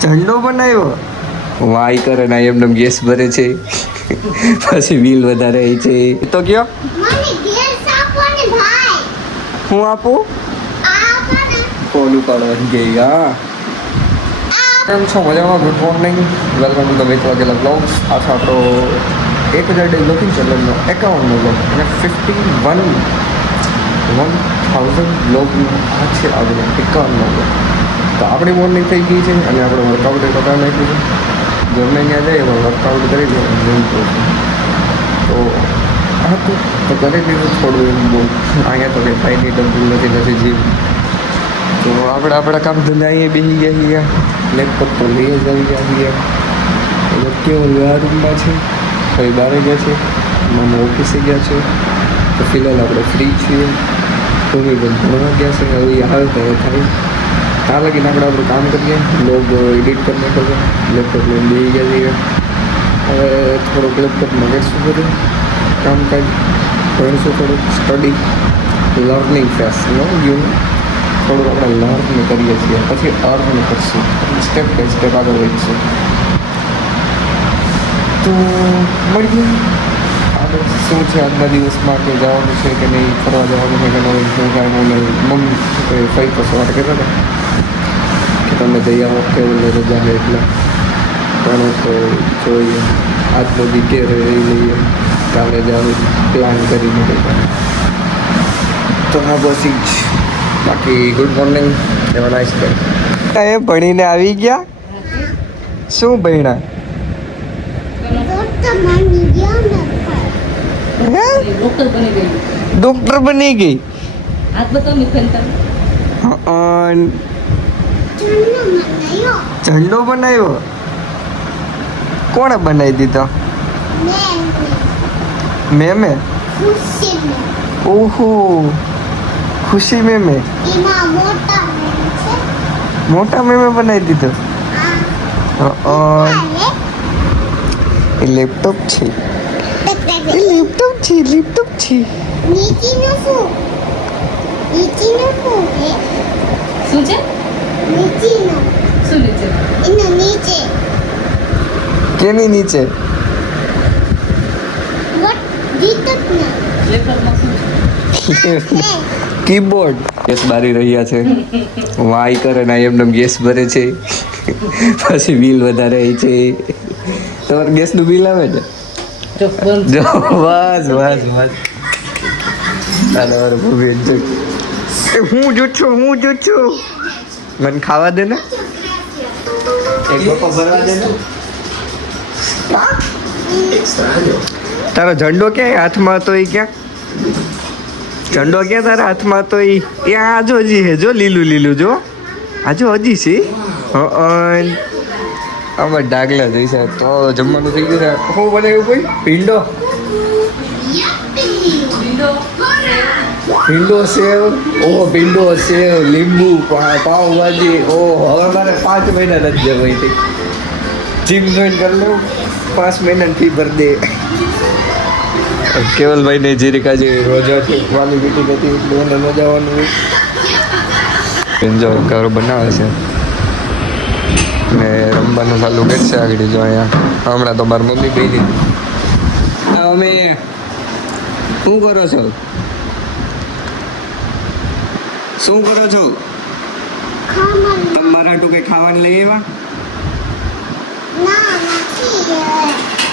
ઝંડો બનાવ્યો વાય કરે ના એમને ગેસ ભરે છે પછી બિલ વધારે છે તો કયો હું આપું ફોન ઉપાડવા ગઈ હા કેમ છો મજામાં good morning welcome to the વેટ વાગેલા બ્લોગ્સ આ છે આપણો 1000 ડે બ્લોગિંગ ચેનલનો 51નો બ્લોગ અને 1000 બ્લોગનો આ છે આગળ 51નો બ્લોગ તો આપણી મોર્નિંગ થઈ ગઈ છે અને આપણે વર્કઆઉટ બતાવી નાખ્યું છે ગમે ત્યાં જઈએ પણ વર્કઆઉટ કરી દઈએ જીમ તો હા તો કરી દીધું થોડું એમ બહુ અહીંયા તો કંઈ થાય નહીં ડબલ નથી જીમ તો આપણે આપણા કામ ધંધા અહીંયા બેસી ગયા છીએ લેપટોપ તો લઈ જ આવી ગયા છીએ એટલે કેવું આ રૂમમાં છે ભાઈ બહાર ગયા છે મામા ઓફિસે ગયા છે તો ફિલહાલ આપણે ફ્રી છીએ મમ્મી પણ ભણવા ગયા છે હવે આવે તો થાય ત્યાં લગીને આપણે આપણું કામ કરીએ બ્લોગ એડિટ કરી નાખો લેપટોપ લઈને બેસી ગયા છીએ હવે થોડુંક લેપટોપમાં કરશું બધું કામકાજ ભણીશું થોડુંક સ્ટડી લર્નિંગ ફેસ નો યુ થોડું આપણે લર્ન કરીએ છીએ પછી અર્ન કરશું સ્ટેપ બાય સ્ટેપ આગળ વધીશું તો મળીએ આગળ શું છે આજના દિવસમાં કે જવાનું છે કે નહીં ફરવા જવાનું છે કે નહીં શું કાંઈ નહીં મમ્મી કંઈ ફઈ તો સવારે કહેતા હતા કે તમે જઈ આવો કેવું રજા છે એટલે પણ તો જોઈએ આજનો દી કે રહી લઈએ કાલે જાવ પ્લાન કરીને તો હા પછી જ બાકી ગુડ મોર્નિંગ એવા નાઇસ ડે એ ભણીને આવી ગયા શું ભણ્યા ડોક્ટર બની ગઈ ઝંડો બનાવ્યો કોણે બનાવી દીધો મેમે ઓહો ખુશી મેમે મોટા મેમે બનાવી દીધો એ લેપટોપ છે લેપટોપ છે શું છે શું નીચે કેની નીચે કીબોર્ડ ગેસ બારી રહ્યા છે વાય કરે ના એમને ગેસ ભરે છે પછી બિલ વધારે છે તમારે ગેસનું બિલ આવે ને જો બસ હું જો છું મને ખાવા દે ને એક લોકો ભરવા દે ને તારો ઝંડો ક્યાં હાથમાં તો એ ક્યાં ઝંડો ક્યાં તારા હાથમાં તો એ આજો હજી હે જો લીલું જો આજો હજી છે આમાં ડાગલા જઈશે તો જમવાનું થઈ ગયું છે શું બનાવ્યું કોઈ ભીંડો સેવ ભીંડો સેવ લીંબુ પાવભાજી હવે મારે 5 મહિના નથી જવાય જીમ જોઈન કરી લઉં 5 મહિનાની ફી ભરી દે કેવલભાઈને જીરિકા જે રોજા છે વાલી બીટી નથી એટલે એને ન જવાનું જો ઘરો બનાવે છે ને રમવાનું ચાલુ કરશે આગળ જો અહીંયા હમણાં તો મારી મમ્મી ગઈ લીધી અમે શું કરો છો તમારા હાટું કઈ ખાવાનું લઈ આવ્યા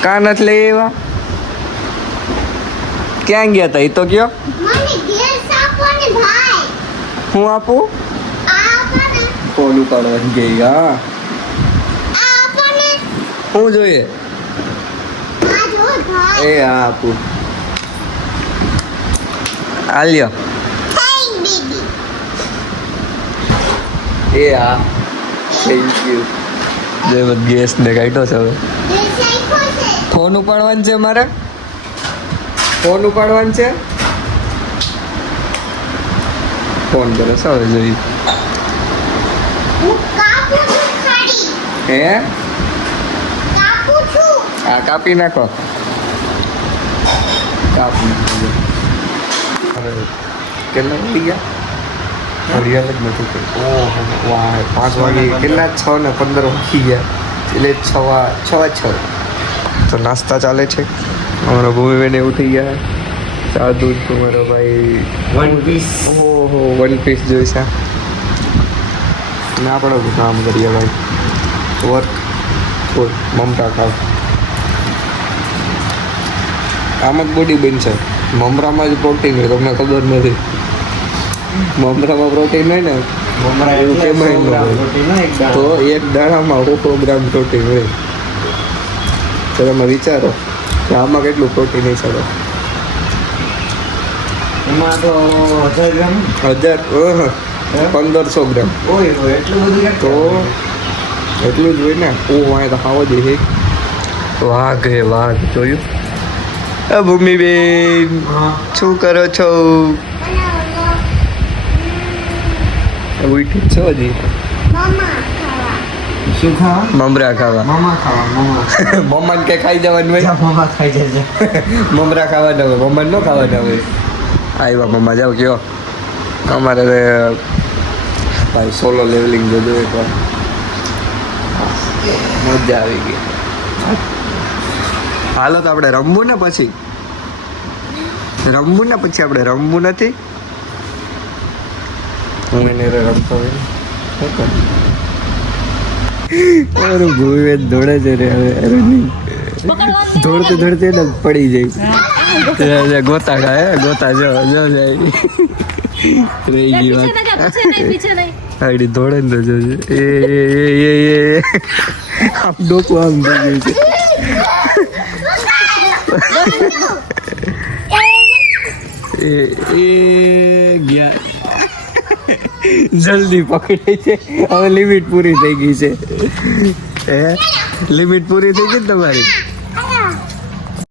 કા નથી લઈ આવ્યા ક્યાં ગયા હતા એ તો કયો હું આપું ફોન ઉપાડવા ગઈ હા શું જોઈએ એ હા આપું આલ્યો એ હા થેન્ક યુ જે બધ ગેસ ને કાઢ્યો છે હવે ફોન ઉપાડવાનું છે મારે ફોન કરે છે હવે જોઈ હે હા કાપી નાખો કેટલા ઉડી ગયા રિયલ જ નથી કે ઓહો વાહ 5 વાગે કેટલા 6 ને 15 વાગી ગયા એટલે 6:06 તો નાસ્તા ચાલે છે અમારા ભૂમિબેન એવું થઈ ગયા ચા દૂધ તમારો ભાઈ વન પીસ ઓહો 1 પીસ જોઈશે ને આપણે કામ કરીએ ભાઈ વર્ક ફૂલ મમતા ખાવ આમ જ બોડી બનશે મમરામાં જ પ્રોટીન હોય તમને ખબર નથી મમરામાં પ્રોટીન હોય ને મમરા એવું એટલે કેમ 100 ગ્રામ પ્રોટીન હોય એક દાણા. તો એક દાણામાં 100 ગ્રામ પ્રોટીન હોય તો તમે વિચારો કે આમાં કેટલું પ્રોટીન હોય શકો એમાં તો 1000 ગ્રામ 1500 ગ્રામ ઓય હોય એટલું બધું ક્યાં તો એટલું જ હોય ને ઓ વાય તો ખાવો જ હે વાઘ હે વાઘ જોયું ભૂમિબેન હા શું કરો છો ઉઠી છો હજી શું ખાવા મમરા ખાવા મામા ખાવા મામા મમ્માને કઈ ખાઈ જવાનું હોય મામા ખાઈ જશે મમરા ખાવાના હોય મમ્માને ન ખાવાના હોય આવ્યા મમ્મા જાઓ કયો અમારે ભાઈ સોલો લેવલિંગ જોજો એકવાર મજા આવી ગઈ હાલો તો આપણે રમવું ને પછી આપણે રમવું નથી હું એને રમતો હોય શું કરું અરે ભૂવે દોડે છે રે હવે અરે નહીં દોડતે દોડતે ને પડી જાય ગોતા ખાય ગોતા જો જાય રહી ગઈ વાત આઈડી દોડે ને તો જોજે એ આમ ડોકું આમ થઈ ગયું છે એ ગયા જલ્દી પકડે છે હવે લિમિટ પૂરી થઈ ગઈ છે હે લિમિટ પૂરી થઈ ગઈ ને તમારી